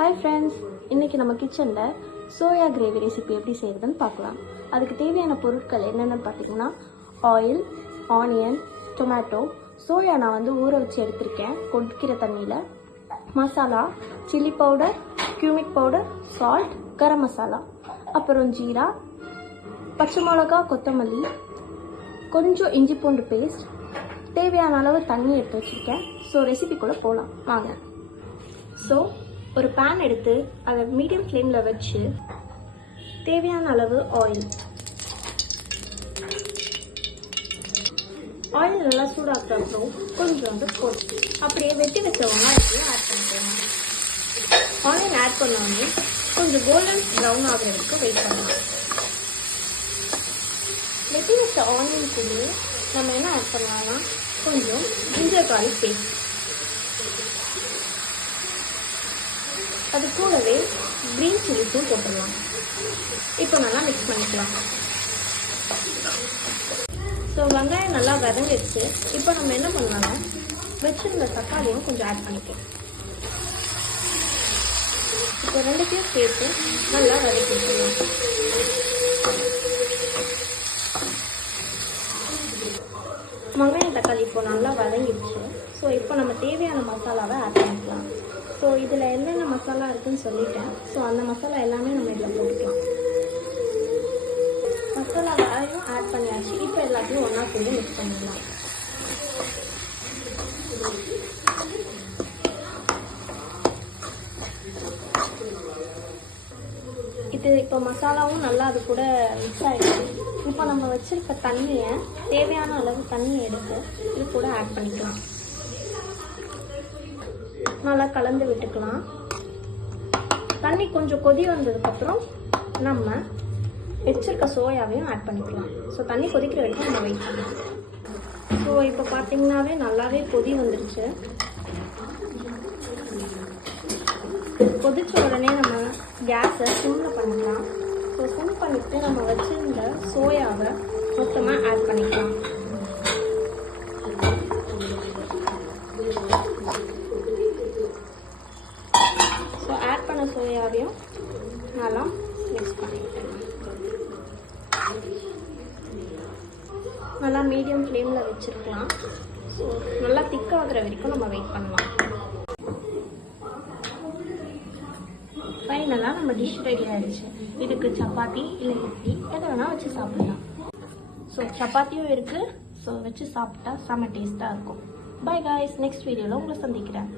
Hi friends, இன்னைக்கு நம்ம கிச்சனில் சோயா கிரேவி ரெசிபி எப்படி செய்கிறதுன்னு பார்க்கலாம். அதுக்கு தேவையான பொருட்கள் என்னென்னு பார்த்தீங்கன்னா ஆயில், ஆனியன், டொமேட்டோ, சோயா நான் வந்து ஊற வச்சு எடுத்திருக்கேன் கொதிக்கிற தண்ணியில், masala, chilli powder, cumin powder, salt, garam masala, அப்புறம் ஜீரா, பச்சை மிளகா, கொத்தமல்லி, கொஞ்சம் இஞ்சி பூண்டு பேஸ்ட், தேவையான அளவு தண்ணி எடுத்து வச்சுருக்கேன். ஸோ ரெசிபிக்குள்ளே போகலாம் வாங்க. ஸோ ஒரு பேன் எடுத்து அதை மீடியம் ஃப்ளேமில் வச்சு தேவையான அளவு ஆயில் நல்லா சூடாக்குற அப்புறம் கொஞ்சம் போட்டு அப்படியே வெட்டி வச்ச வெங்காயத்தையும் ஆட் பண்ணிக்கலாம். ஆனியன் ஆட் பண்ணோடனே கொஞ்சம் கோல்டன் ப்ரௌன் ஆகிற வரைக்கும் வெயிட் பண்ணலாம். வெட்டி வச்ச ஆனியன் கூட நம்ம என்ன ஆட் பண்ணலாம்னா கொஞ்சம் ஜிஞ்சர் கார்லிக் பேஸ்ட், அது கூடவே கிரீன் சில்லிஸும் போட்டுடலாம். இப்போ நல்லா மிக்ஸ் பண்ணிக்கலாம். ஸோ வெங்காயம் நல்லா வதங்கிடுச்சு. இப்போ நம்ம என்ன பண்ணலாம்னா வச்சிருந்த தக்காளியும் கொஞ்சம் ஆட் பண்ணிக்கலாம். இப்போ ரெண்டுத்தையும் சேர்த்து நல்லா வதக்கிக்கலாம். வெங்காயம் தக்காளி இப்போ நல்லா வதங்கிடுச்சு. ஸோ இப்போ நம்ம தேவையான மசாலாவை ஆட் பண்ணிக்கலாம். ஸோ இதில் என்னென்ன மசாலா இருக்குதுன்னு சொல்லிட்டேன். ஸோ அந்த மசாலா எல்லாமே நம்ம இதில் போட்டுக்கலாம். மசாலாவையும் ஆட் பண்ணியாச்சு. இப்போ எல்லாத்தையும் ஒன்றா சேர்ந்து மிக்ஸ் பண்ணிடலாம். இப்போ மசாலாவும் நல்லா அது கூட மிக்ஸ் ஆகிடுச்சு. இப்போ நம்ம வச்சுருக்க தண்ணியை தேவையான அளவு தண்ணியை எடுத்து இது கூட ஆட் பண்ணிக்கலாம். நல்லா கலந்து விட்டுக்கலாம். தண்ணி கொஞ்சம் கொதி வந்ததுக்கப்புறம் நம்ம வச்சிருக்க சோயாவையும் ஆட் பண்ணிக்கலாம். ஸோ தண்ணி கொதிக்கிற வரைக்கும் நம்ம வெயிட் பண்ணலாம். ஸோ இப்போ பார்த்தீங்கன்னாவே நல்லாவே கொதி வந்துருச்சு. கொதிச்ச உடனே நம்ம கேஸை சிம்மில் பண்ணிக்கலாம். ஸோ சிம் பண்ணிவிட்டு நம்ம வச்சிருந்த சோயாவை மொத்தமாக ஆட் பண்ணிக்கலாம். ஸோ ஆட் பண்ண சோயாவையும் நல்லா மிக்ஸ் பண்ணிக்கலாம். நல்லா மீடியம் ஃப்ளேமில் வச்சுருக்கலாம். ஸோ நல்லா திக்காகிற வரைக்கும் நம்ம வெயிட் பண்ணலாம். ஃபைனலாக நம்ம டிஷ் ரெடி ஆகிடுச்சு. இதுக்கு சப்பாத்தி இல்லை இட்லி எதை வேணால் வச்சு சாப்பிடலாம். ஸோ சப்பாத்தியும் இருக்குது. ஸோ வச்சு சாப்பிட்டா செம்ம டேஸ்ட்டாக இருக்கும். பை காய்ஸ், நெக்ஸ்ட் வீடியோவில் உங்களை சந்திக்கிறேன்.